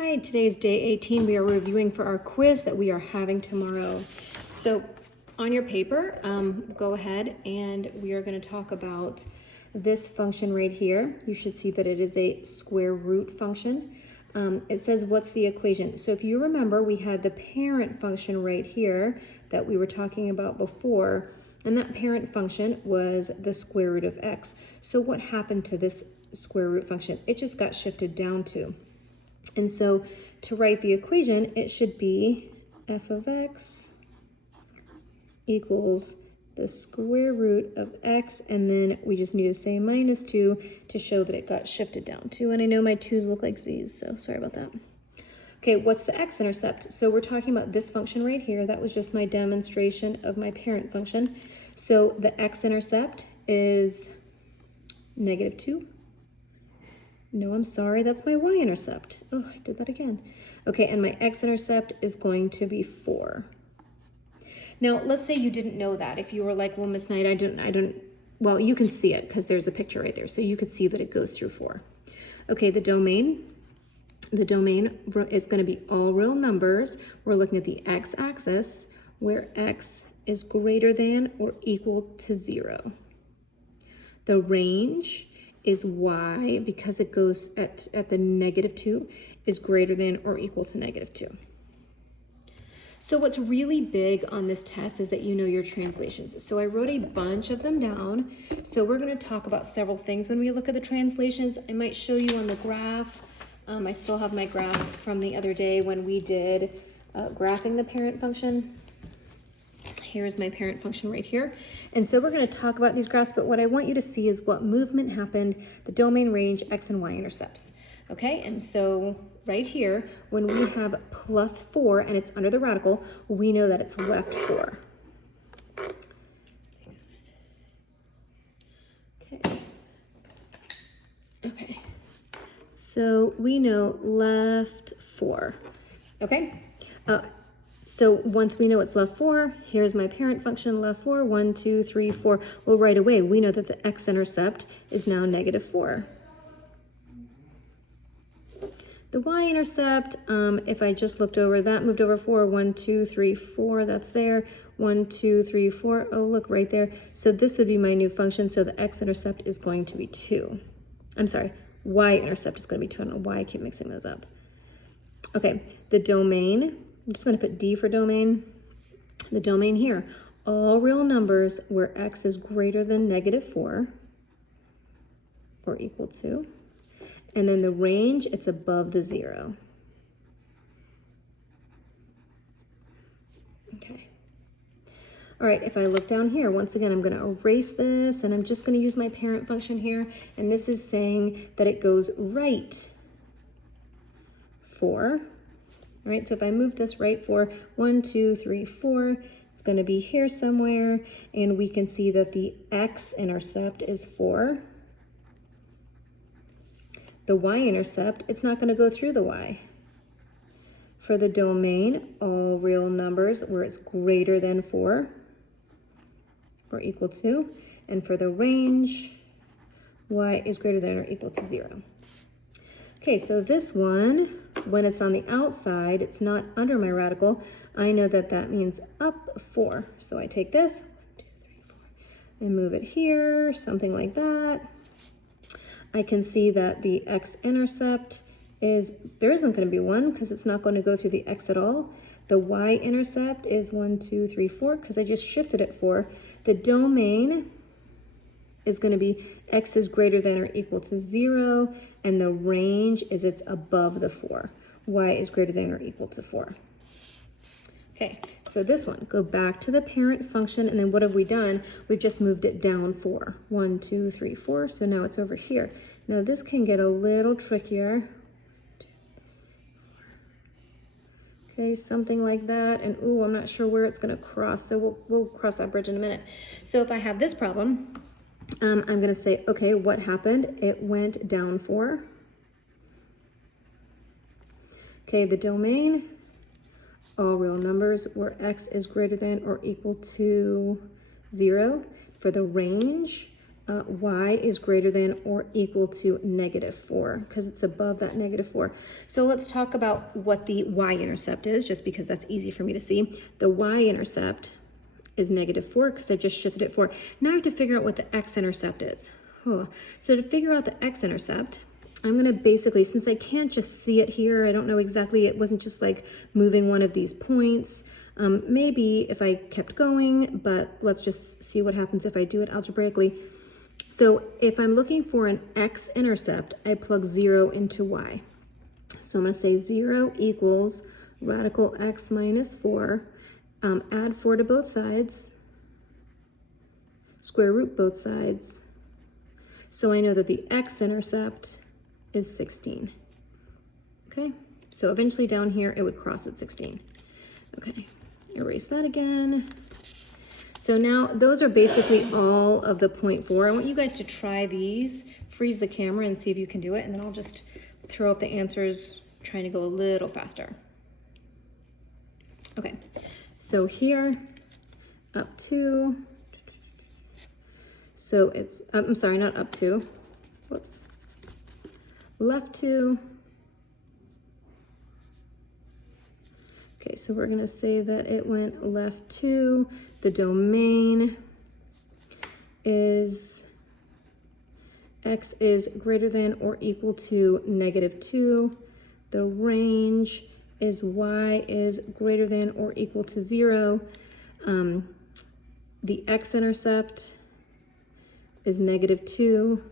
Hi, today is day 18. We are reviewing for our quiz that we are having tomorrow. So on your paper, go ahead and we are going to talk about this function right here. You should see that it is a square root function. It says, what's the equation? So if you remember, we had the parent function right here that we were talking about before, and that parent function was the square root of x. So what happened to this square root function? It just got shifted down to. And so to write the equation, it should be f of x equals the square root of x, and then we just need to say minus 2 to show that it got shifted down to. And I know my 2's look like z's, so sorry about that. Okay, what's the x-intercept? So we're talking about this function right here. That was just my demonstration of my parent function. So the x-intercept is -2. No, I'm sorry, that's my y-intercept. Oh, I did that again. Okay, and my x-intercept is going to be 4. Now, let's say you didn't know that. If you were like, well, Miss Knight, I don't, well, you can see it because there's a picture right there. So you could see that it goes through 4. Okay, the domain is going to be all real numbers. We're looking at the x-axis where x is greater than or equal to 0. The range is y, because it goes at the -2, is greater than or equal to -2. So what's really big on this test is that you know your translations. So I wrote a bunch of them down. So we're going to talk about several things when we look at the translations. I might show you on the graph. I still have my graph from the other day when we did graphing the parent function. Here's my parent function right here. And so we're going to talk about these graphs, but what I want you to see is what movement happened, the domain, range, x and y intercepts. Okay, and so right here, when we have +4 and it's under the radical, we know that it's left 4. Okay, so we know left 4. Okay, so once we know it's left 4, here's my parent function, left 4, 1, 2, 3, 4. Well, right away, we know that the x-intercept is now -4. The y-intercept, if I just looked over, that moved over 4, 1, 2, 3, 4, that's there. 1, 2, 3, 4, oh, look right there. So this would be my new function, so the x-intercept is going to be 2. I'm sorry, y-intercept is going to be 2. I don't know why I keep mixing those up. Okay, the domain, I'm just going to put D for domain. The domain here, all real numbers where x is greater than -4 or equal to. And then the range, it's above the 0. Okay. All right, if I look down here, once again, I'm going to erase this, and I'm just going to use my parent function here. And this is saying that it goes right 4. All right, so if I move this right 4, 1, 2, 3, 4, it's going to be here somewhere. And we can see that the x-intercept is 4. The y-intercept, it's not going to go through the y. For the domain, all real numbers where it's greater than 4 or equal to. And for the range, y is greater than or equal to 0. Okay, so this one, when it's on the outside, it's not under my radical. I know that that means up 4. So I take this, 1, 2, 3, 4, and move it here, something like that. I can see that the x-intercept is, there isn't going to be 1 because it's not going to go through the x at all. The y-intercept is 1, 2, 3, 4 because I just shifted it 4. The domain is going to be x is greater than or equal to 0, and the range is it's above the 4. Y is greater than or equal to 4. Okay, so this one, go back to the parent function, and then what have we done? We've just moved it down 4. 1, 2, 3, 4, so now it's over here. Now this can get a little trickier. Okay, something like that, and ooh, I'm not sure where it's gonna cross, so we'll cross that bridge in a minute. So if I have this problem, I'm gonna say, okay, what happened? It went down 4. Okay, the domain, all real numbers where x is greater than or equal to 0. For the range, y is greater than or equal to -4 because it's above that -4. So let's talk about what the y-intercept is, just because that's easy for me to see. The y-intercept is -4 because I've just shifted it 4. Now I have to figure out what the x-intercept is. So to figure out the x-intercept, I'm going to basically, since I can't just see it here, I don't know exactly, it wasn't just like moving one of these points. Maybe if I kept going, but let's just see what happens if I do it algebraically. So if I'm looking for an x-intercept, I plug 0 into y. So I'm going to say 0 equals radical x minus 4, add 4 to both sides, square root both sides. So I know that the x-intercept is 16. Okay, so eventually down here it would cross at 16. Okay, erase that again. So now those are basically all of the 0.4. I want you guys to try these, freeze the camera and see if you can do it, and then I'll just throw up the answers, trying to go a little faster. Okay, so here, up to, so it's, I'm sorry, not up to, whoops, left to. Okay, so we're gonna say that it went left to, the domain is x is greater than or equal to -2. The range is y is greater than or equal to 0. The x-intercept is -2.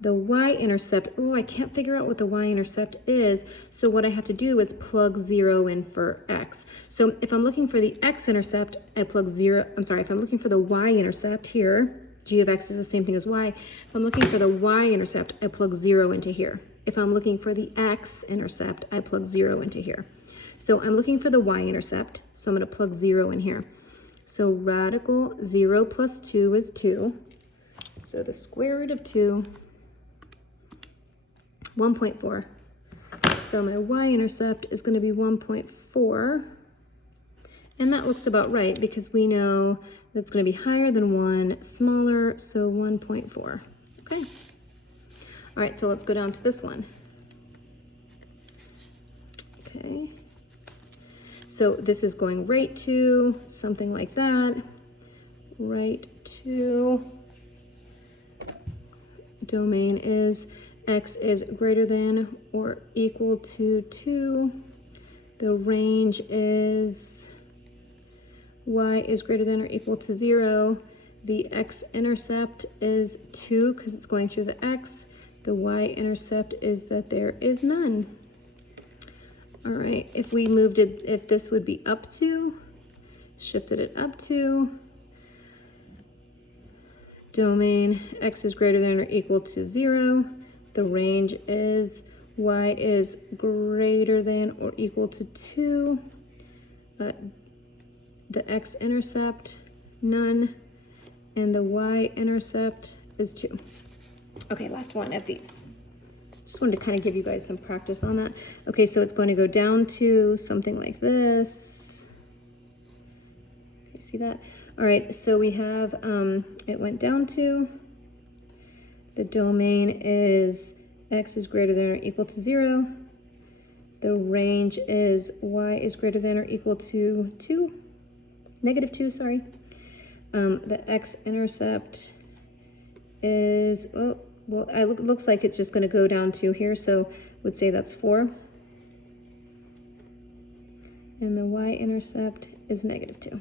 The y-intercept, oh, I can't figure out what the y-intercept is, so what I have to do is plug 0 in for x. So if I'm looking for the x-intercept, I plug 0, I'm sorry, if I'm looking for the y-intercept here, g of x is the same thing as y. If I'm looking for the y-intercept, I plug 0 into here. If I'm looking for the x-intercept, I plug 0 into here. So I'm looking for the y-intercept, so I'm going to plug 0 in here. So radical 0 plus 2 is 2. So the square root of 2, 1.4. So my y-intercept is going to be 1.4. And that looks about right because we know that's going to be higher than 1, smaller, so 1.4. Okay. All right, so let's go down to this one. Okay. So this is going right to, something like that. Right to. Domain is x is greater than or equal to 2. The range is y is greater than or equal to 0. The x-intercept is 2 because it's going through the x. The y-intercept is that there is none. All right, if we moved it, if this would be up to, shifted it up to, domain x is greater than or equal to 0. The range is y is greater than or equal to 2. The x-intercept, none. And the y-intercept is 2. Okay, last one of these. Just wanted to kind of give you guys some practice on that. Okay, so it's going to go down to something like this. You see that? All right, so we have, it went down to, the domain is x is greater than or equal to 0. The range is y is greater than or equal to 2, -2, sorry. The x-intercept is, oh, well, it looks like it's just going to go down to here, so would say that's 4. And the y-intercept is -2.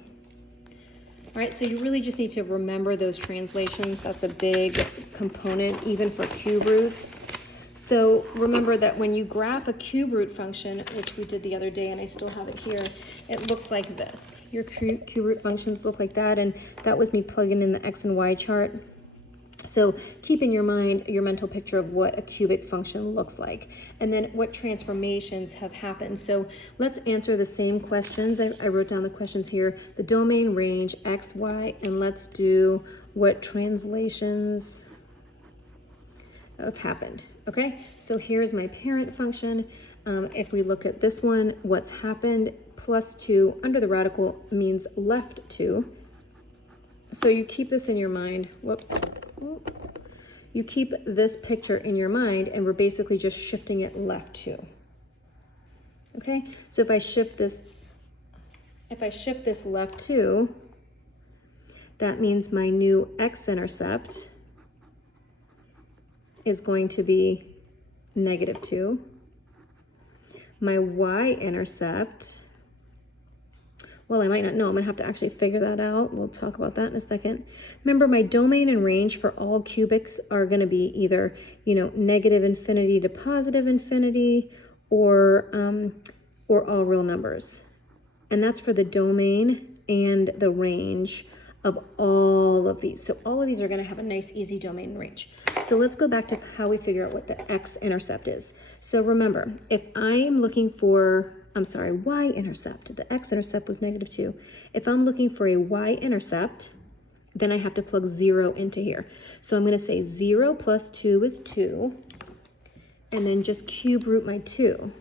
All right, so you really just need to remember those translations. That's a big component, even for cube roots. So remember that when you graph a cube root function, which we did the other day, and I still have it here, it looks like this. Your cube root functions look like that, and that was me plugging in the x and y chart. So keep in your mind your mental picture of what a cubic function looks like, and then what transformations have happened. So let's answer the same questions. I wrote down the questions here, the domain, range, x, y, and let's do what translations have happened. Okay, so here's my parent function. If we look at this one, what's happened, +2 under the radical means left 2. So you keep this in your mind. Whoops. you keep this picture in your mind, and we're basically just shifting it left 2. Okay, so if I shift this left 2, that means my new x-intercept is going to be -2. My y-intercept, well, I might not know. I'm gonna have to actually figure that out. We'll talk about that in a second. Remember, my domain and range for all cubics are gonna be either, -infinity to +infinity, or all real numbers. And that's for the domain and the range of all of these. So all of these are gonna have a nice, easy domain and range. So let's go back to how we figure out what the x-intercept is. So remember, if I'm looking for, y-intercept, the x-intercept was -2. If I'm looking for a y-intercept, then I have to plug 0 into here. So I'm gonna say 0 plus 2 is 2, and then just cube root my 2.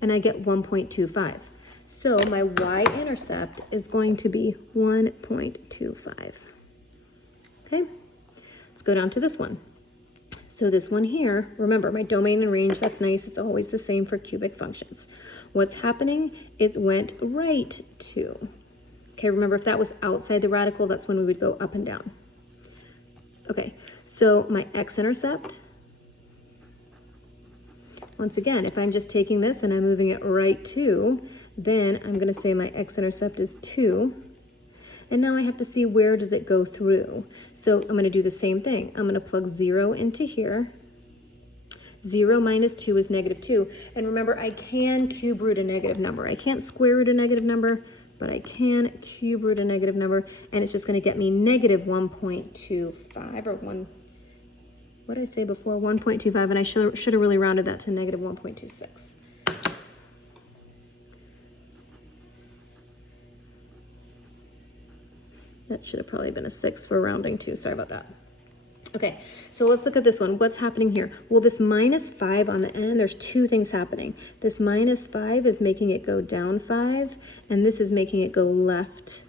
And I get 1.25. So my y-intercept is going to be 1.25. Okay, let's go down to this one. So this one here, remember my domain and range, that's nice. It's always the same for cubic functions. What's happening? It went right 2. Okay, remember if that was outside the radical, that's when we would go up and down. Okay, so my x-intercept, once again, if I'm just taking this and I'm moving it right 2, then I'm gonna say my x-intercept is 2. And now I have to see where does it go through. So I'm gonna do the same thing. I'm gonna plug 0 into here. 0 minus 2 is -2. And remember, I can cube root a negative number. I can't square root a negative number, but I can cube root a negative number, and it's just gonna get me -1.25, or what did I say before? 1.25, and I should have really rounded that to -1.26. That should have probably been a 6 for rounding too. Sorry about that. Okay, so let's look at this one. What's happening here? Well, this -5 on the end, there's 2 things happening. This -5 is making it go down 5, and this is making it go left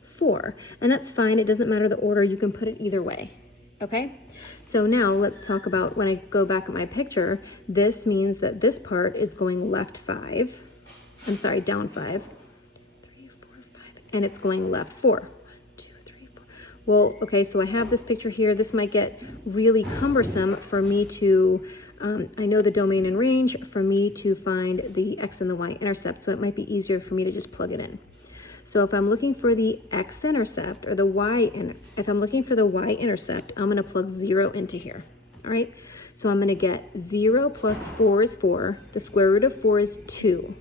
4. And that's fine. It doesn't matter the order. You can put it either way. Okay? So now let's talk about when I go back at my picture, this means that this part is going left 5. I'm sorry, down 5. 3, 4, 5. And it's going left 4. Well, okay, so I have this picture here. This might get really cumbersome for me to, I know the domain and range, for me to find the x and the y-intercept, so it might be easier for me to just plug it in. So if I'm looking for the x-intercept, or if I'm looking for the y-intercept, I'm gonna plug 0 into here, all right? So I'm gonna get 0 plus 4 is 4. The square root of 4 is 2.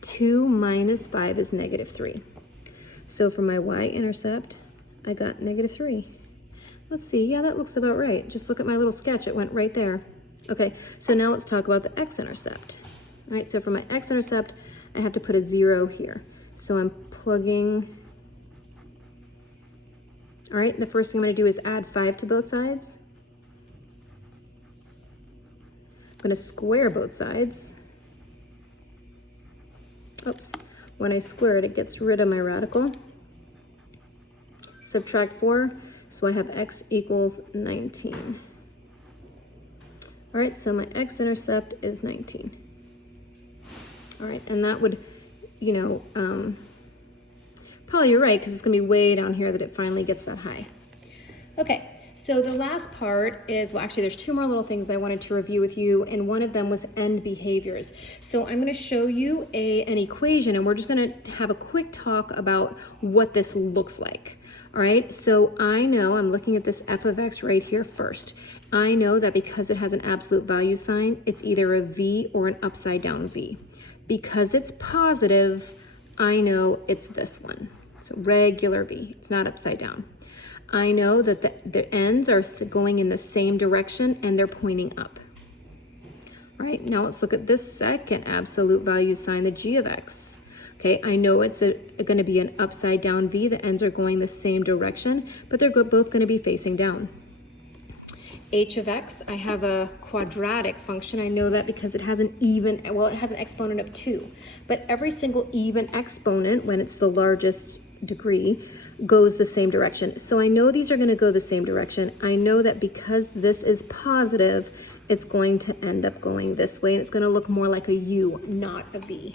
2 minus 5 is -3. So for my y-intercept, I got -3. Let's see, yeah, that looks about right. Just look at my little sketch, it went right there. Okay, so now let's talk about the x-intercept. All right, so for my x-intercept, I have to put a 0 here. So I'm plugging, all right, the first thing I'm gonna do is add 5 to both sides. I'm gonna square both sides. Oops, when I square it, it gets rid of my radical. Subtract 4, so I have x equals 19. All right, so my x-intercept is 19. All right, and that would, probably you're right, because it's gonna be way down here that it finally gets that high. Okay, so the last part is, well, actually there's 2 more little things I wanted to review with you, and one of them was end behaviors. So I'm gonna show you an equation, and we're just gonna have a quick talk about what this looks like. All right, so I know, I'm looking at this f of x right here first. I know that because it has an absolute value sign, it's either a v or an upside down v. Because it's positive, I know it's this one. So regular v, it's not upside down. I know that the ends are going in the same direction and they're pointing up. All right, now let's look at this second absolute value sign, the g of x. Okay, I know it's going to be an upside down v. The ends are going the same direction, but they're both going to be facing down. H of x, I have a quadratic function. I know that because it has an exponent of 2. But every single even exponent, when it's the largest degree goes the same direction. So I know these are going to go the same direction. I know that because this is positive, it's going to end up going this way, and it's going to look more like a U, not a V.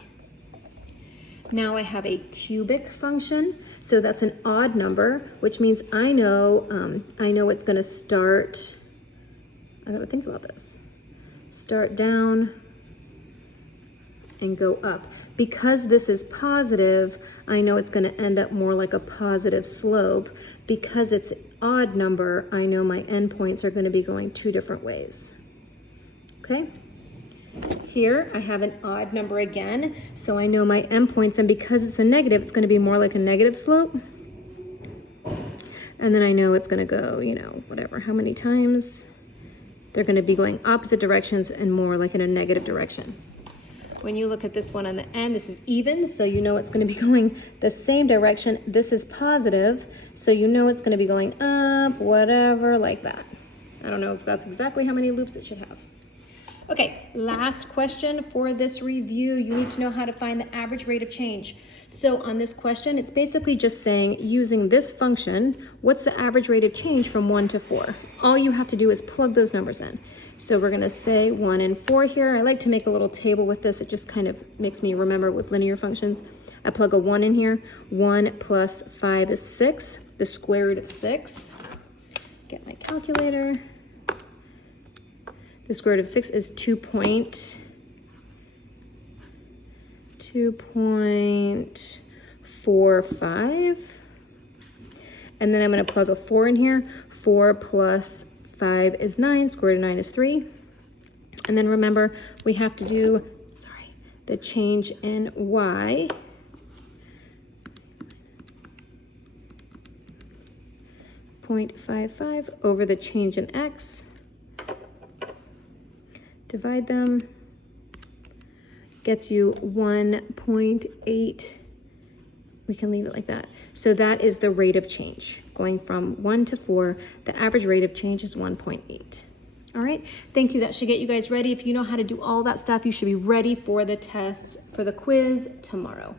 Now I have a cubic function, so that's an odd number, which means I know it's going to start. I got to think about this. Start down and go up. Because this is positive, I know it's going to end up more like a positive slope. Because it's an odd number, I know my endpoints are going to be going two different ways. Okay? Here I have an odd number again, so I know my endpoints, and because it's a negative, it's going to be more like a negative slope. And then I know it's going to go, you know, whatever, how many times? They're going to be going opposite directions and more like in a negative direction. When you look at this one on the end, this is even, so you know it's going to be going the same direction. This is positive, so you know it's going to be going up, whatever, like that. I don't know if that's exactly how many loops it should have. Okay, last question for this review. You need to know how to find the average rate of change. So on this question, it's basically just saying, using this function, what's the average rate of change from 1 to 4? All you have to do is plug those numbers in. So we're gonna say 1 and 4 here. I like to make a little table with this. It just kind of makes me remember with linear functions. I plug a 1 in here. 1 plus 5 is 6. The square root of 6. Get my calculator. The square root of 6 is 2.45. And then I'm going to plug a 4 in here. 4 plus 5 is 9. Square root of 9 is 3. And then remember, we have to do, the change in y. .55 over the change in x. Divide them, gets you 1.8. We can leave it like that. So that is the rate of change. Going from 1 to 4, the average rate of change is 1.8. All right, thank you. That should get you guys ready. If you know how to do all that stuff, you should be ready for the test, for the quiz tomorrow.